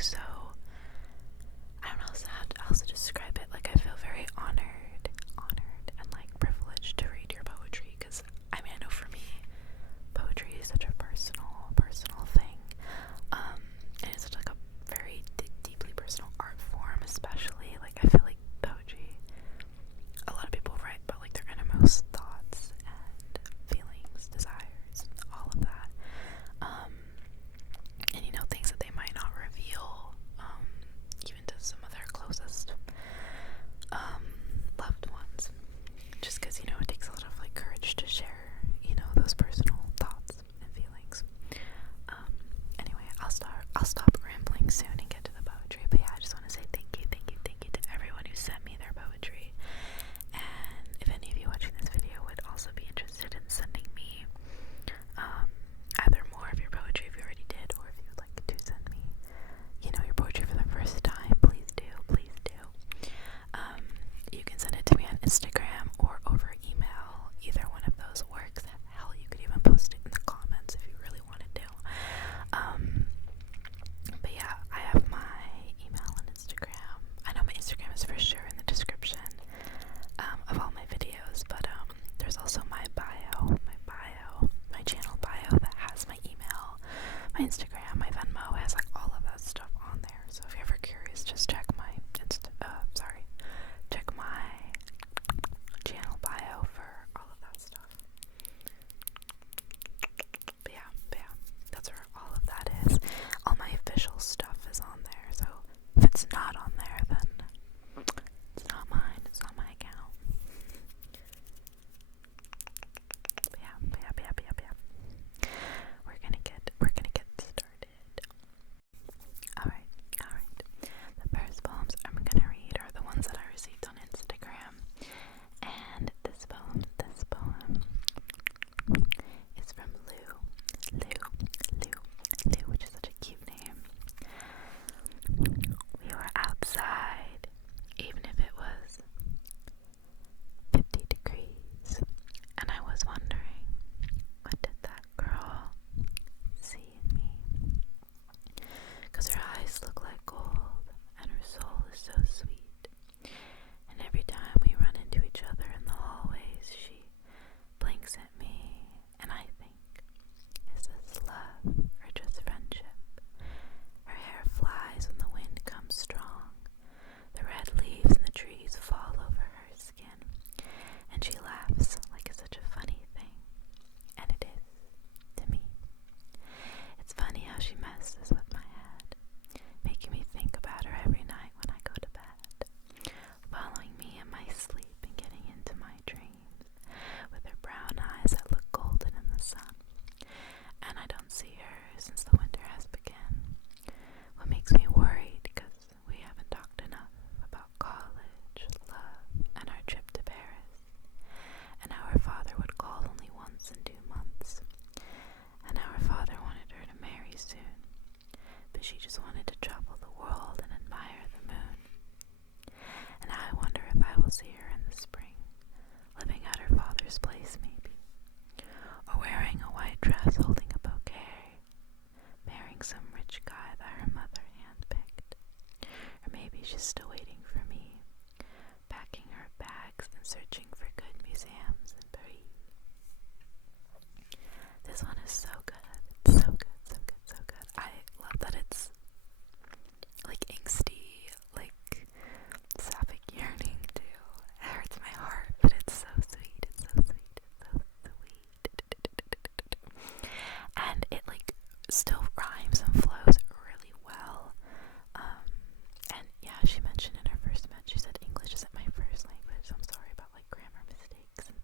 so, I don't know how to describe it. Like, I feel very honored, and like privileged to read your poetry, because I mean, I know for me, poetry is such a personal thing, and it's such like a very deeply personal art form, especially. Like, I feel like poetry, a lot of people write about like their innermost thoughts and feelings, desires, all of that, and you know, things that they might not reveal, even to some of their closest loved ones, just because, you know, it takes a lot of like courage to share, you know, those personal thoughts and feelings. Anyway, I'll stop rambling soon and get to the poetry. But yeah, I just want to say thank you to everyone who sent me their poetry. And if any of you watching this video would also be interested in sending me either more of your poetry if you already did, or if you would like to send me, you know, your poetry for the first time, please do. You can send it to me on Instagram or over email. Either one of those works. Hell, you could even post it in the comments if you really wanted to. But yeah, I have my email and Instagram. I know my Instagram is for sure in the description of all my videos, but there's also my channel bio that has my email, my Instagram, my Venmo, has like all of that stuff on there. So if you're ever curious, just check my channel bio for all of that stuff. But yeah, that's where all of that is. All my official stuff is on there. So if it's not on there, then it's not mine. It's not my account. But yeah. We're gonna get started. Alright. The first poems I'm gonna read are the ones that I received on Instagram. And this poem is from Lou, which is such a cute name. We were outside, even if it was 50 degrees, and I was wondering, what did that girl see in me? 'Cause her eyes look like gold, and her soul is so sweet. And every time we run into each other in the hallways, she blinks at me, and I think, is this love or just friendship? Her hair flies when the wind comes strong. The red leaves in the trees fall over her skin, and she laughs like it's such a funny thing. And it is, to me. It's funny how she messes with my head, making me think about her every night when I go to bed, following me in my sleep and getting into my dreams, with her brown eyes that look golden in the sun. And I don't see her since the winter has begun. What makes me worried, because we haven't talked enough about college, love, and our trip to Paris, and how her father would call only once in 2 months, and how her father wanted her to marry soon, but she just wanted to travel the world and admire the moon. And I wonder if I will see her in the spring, living at her father's place maybe, or wearing a white dress holding a bouquet, marrying some rich guy that her mother handpicked. Or maybe she's still waiting for me, packing her bags and searching for good museums in Paris. This one is so good. It's so good. I love that it's like angsty, like sapphic yearning too. It hurts my heart, but it's so sweet. And it like still rhymes and flows really well. And yeah, she mentioned in her first match, she said English isn't my first language, so I'm sorry about like grammar mistakes and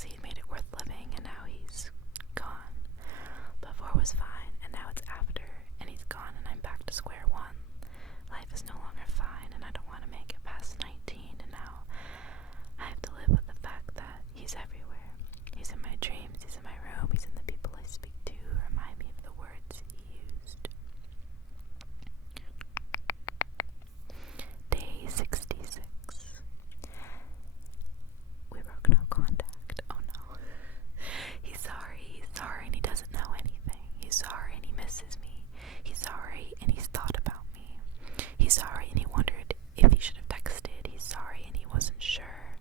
because he made it worth living, and now he's gone. Before was fine, and now it's after, and he's gone, and I'm back to square one. Life is no longer fine, and I don't want to make it past 19, and now I have to live with the fact that he's everywhere. He's in my dreams, he's in my room, he's in the people I speak to who remind me of the words he used. Day 66. We broke no contact. Oh no. He's sorry, and he doesn't know anything. He's sorry and he misses me. He's sorry and he's thought about me. He's sorry and he wondered if he should have texted. He's sorry and he wasn't sure.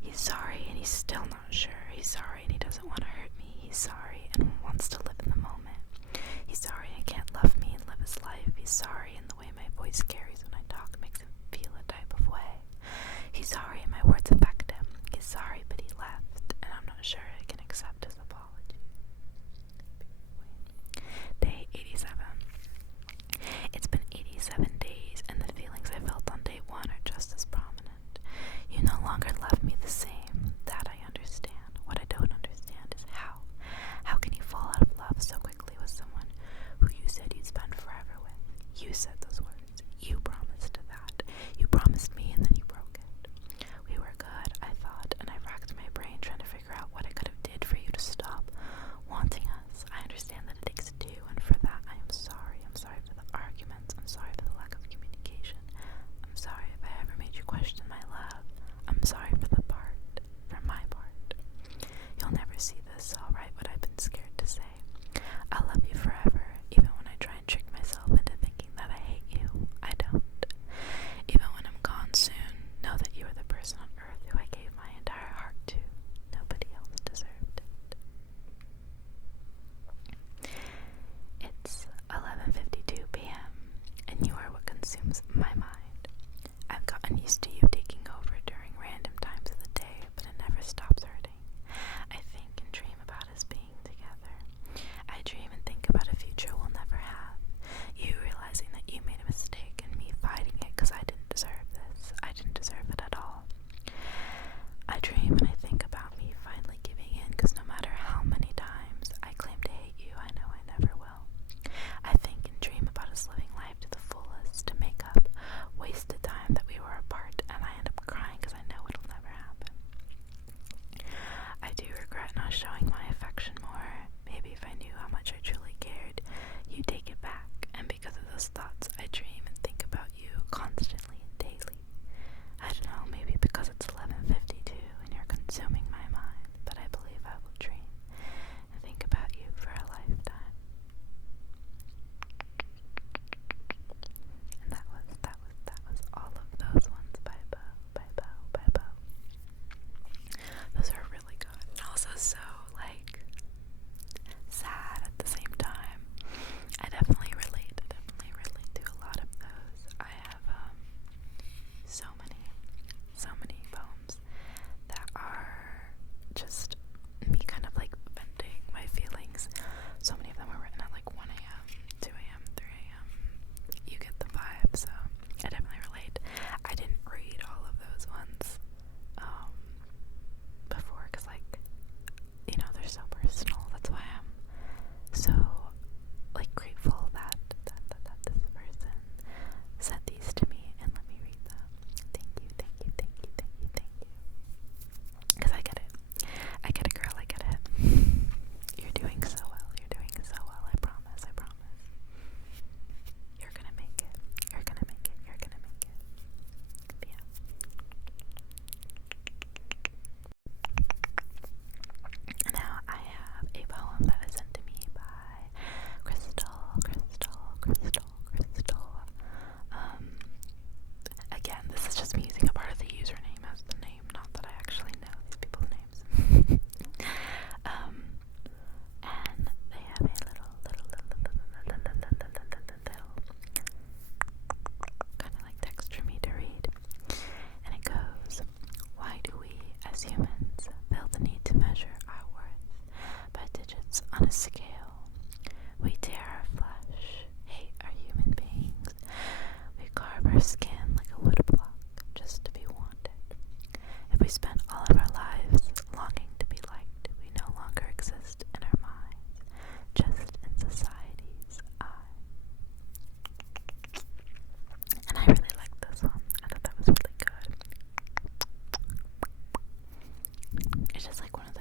He's sorry and he's still not sure. He's sorry and he doesn't want to hurt me. He's sorry and wants to live in the moment. He's sorry and can't love me and live his life. He's sorry and the way my voice carries when I talk makes him feel a type of way. He's sorry and my words affect him. He's sorry but he left, and I'm not sure I can accept his apology. Day 87. It's been 87 days, and the feelings I felt on day 1 are just as prominent. You no longer love me the same, that I understand.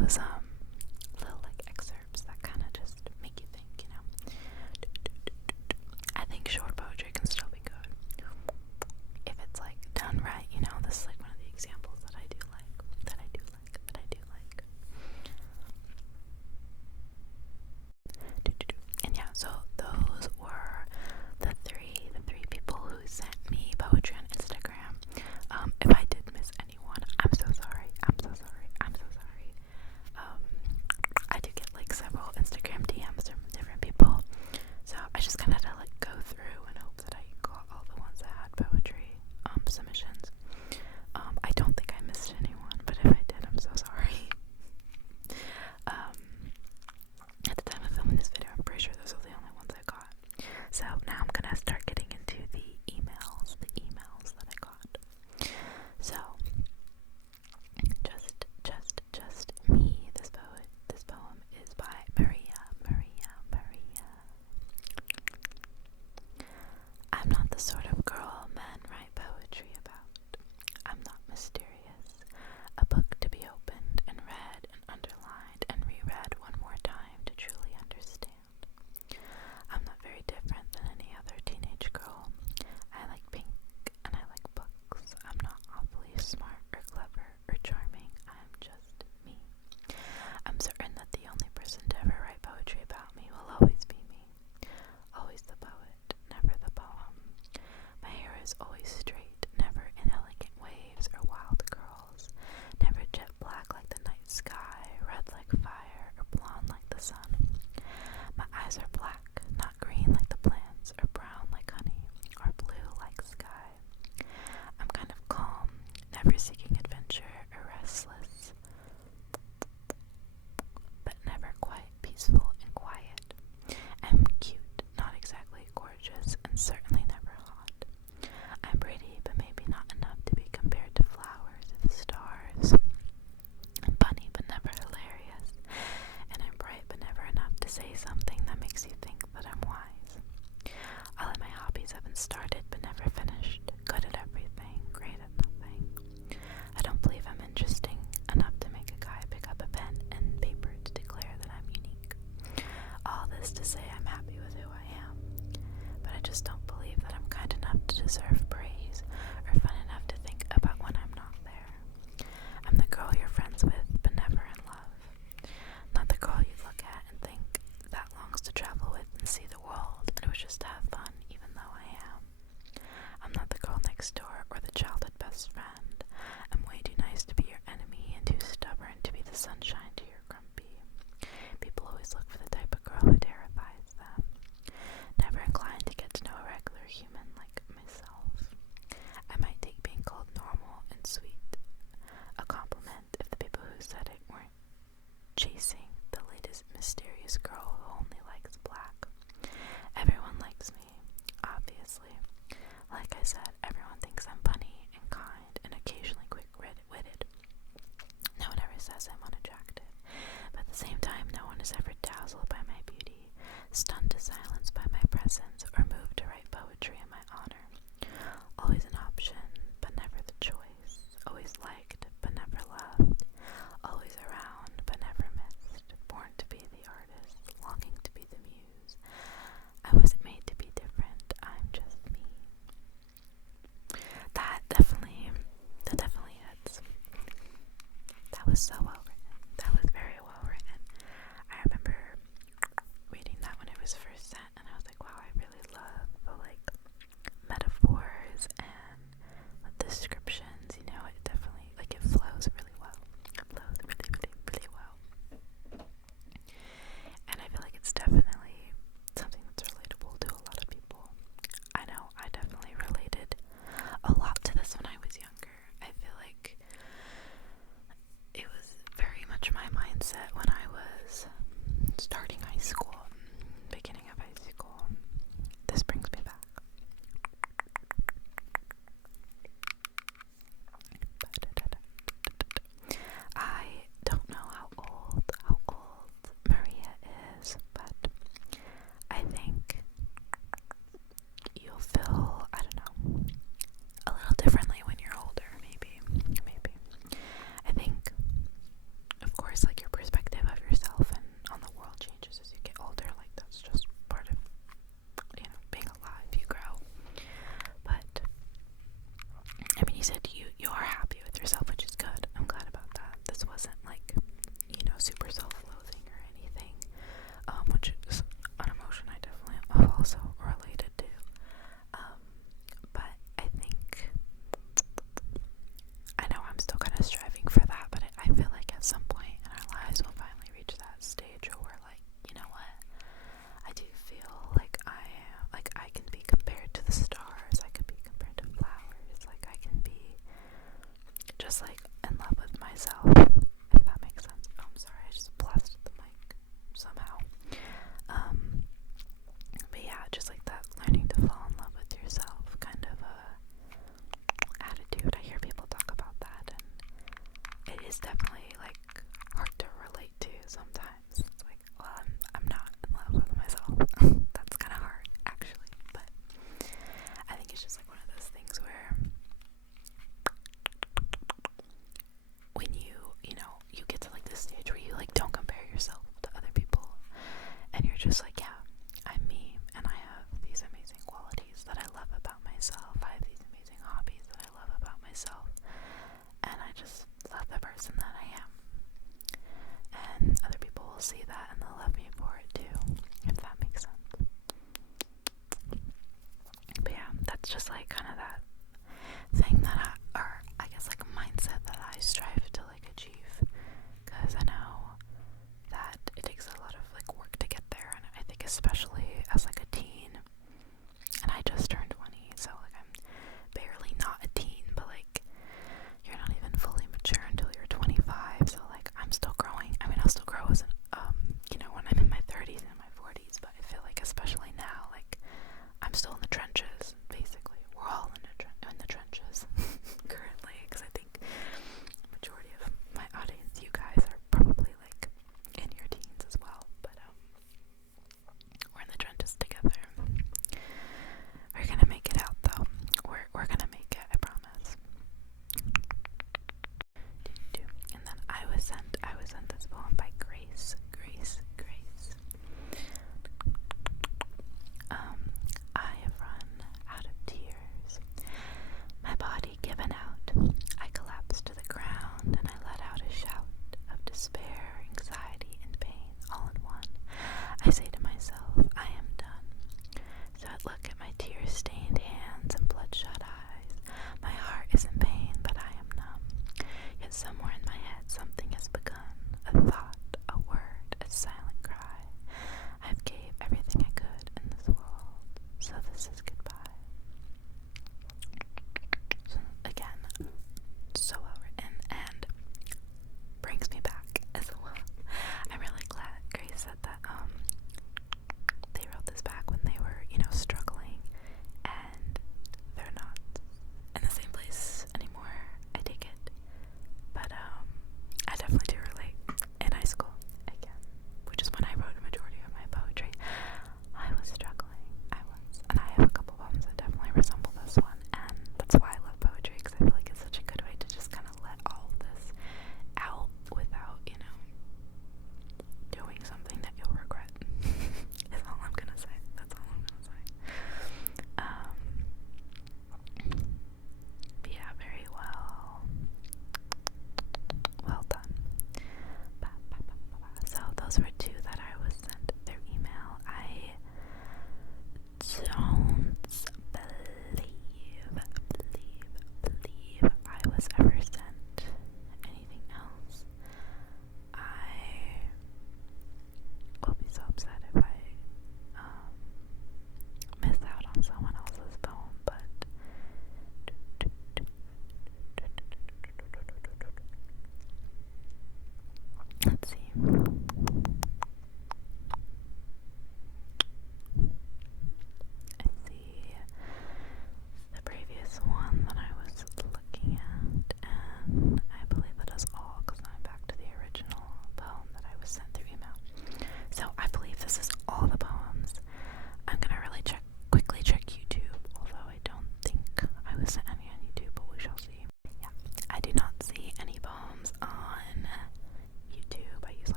those little like excerpts that kind of just make you think, you know. I think short poetry can still be good if it's like done right, you know. This is like one of the examples that I do like. And yeah, so those were the three people who sent me poetry on Instagram. If I did miss anyone, I'm so sorry. I do get like several Instagram DMs from different people, so I just kind of had to like go through and hope that I got all the ones that had poetry submissions. I don't think I missed anyone, but if I did, I'm so sorry. At the time of filming this video, I'm pretty sure those are the only ones I got. So now I'm gonna start getting into the emails that I got. So just me. This poem is by Maria. I'm not the sort of girl men write poetry about. I'm not mysterious. A book to be opened and read and underlined and reread one more time to truly understand. I'm not very different than any other teenage girl. I like pink and I like books. I'm not awfully smart or clever or charming. I'm just me. I'm certain that the only person to ever write poetry about me will always be me. Always the poet, never the poem. My hair is always straight, never inelegant waves or wild curls, never jet black like the night sky, red like fire, or blonde like the sun. My eyes are black, not green like the plants, or brown like honey, or blue like sky. I'm kind of calm, never seeking adventure or restless, but never quite peaceful and quiet. I'm cute, not exactly gorgeous, and certainly never hot. I'm pretty, but maybe not enough to be compared to flowers or the stars. I'm funny, but never hilarious. And I'm bright, but never enough to say something that makes you think that I'm wise. All of my hobbies haven't started, but never finished. Good at everything, great at nothing. I don't believe I'm interesting enough to make a guy pick up a pen and paper to declare that I'm unique. All this to say I'm happy with who I am, but I just don't believe that I'm kind enough to deserve praise or fun enough to think about when I'm not there. I'm the girl you're friends with, but never in love. Not the girl you look at and think that longs to travel with and see the world and would just have fun even though I am. I'm not the girl next door or the childhood best friend. I'm way too nice to be your enemy and too stubborn to be the sunshine to your grumpy. People always look for the type of girl who terrifies them. Never inclined to get to know a regular human like myself. I might take being called normal and sweet a compliment if the people who said it weren't chasing the latest mysterious girl who only likes black. Everyone likes me, obviously. Like I said, everyone thinks I'm funny and kind and occasionally quick-witted. No one ever says I'm unattractive, but at the same time, no one is ever dazzled by my beauty, stunned to silence by my presence, or moved to write poetry in my honor. Always an option, but never the choice. Always liked, but never loved. Always around, but never missed. Born to be the artist, longing to be the muse. I wasn't made to be different. I'm just me. That definitely hits. That was so well written. That was very well written. I remember reading that when it was first sent, and I was like, wow, I really love the like metaphors and the descriptions. You know, it definitely like it flows really well. It flows really well. And I feel like it's definitely something that's relatable to a lot of people. I know I definitely related a lot to this when I was younger. I feel like it was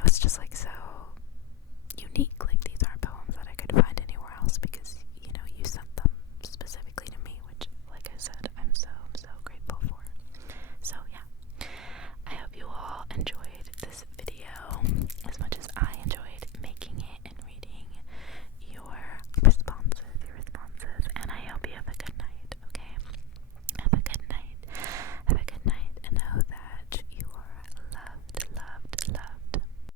it was just like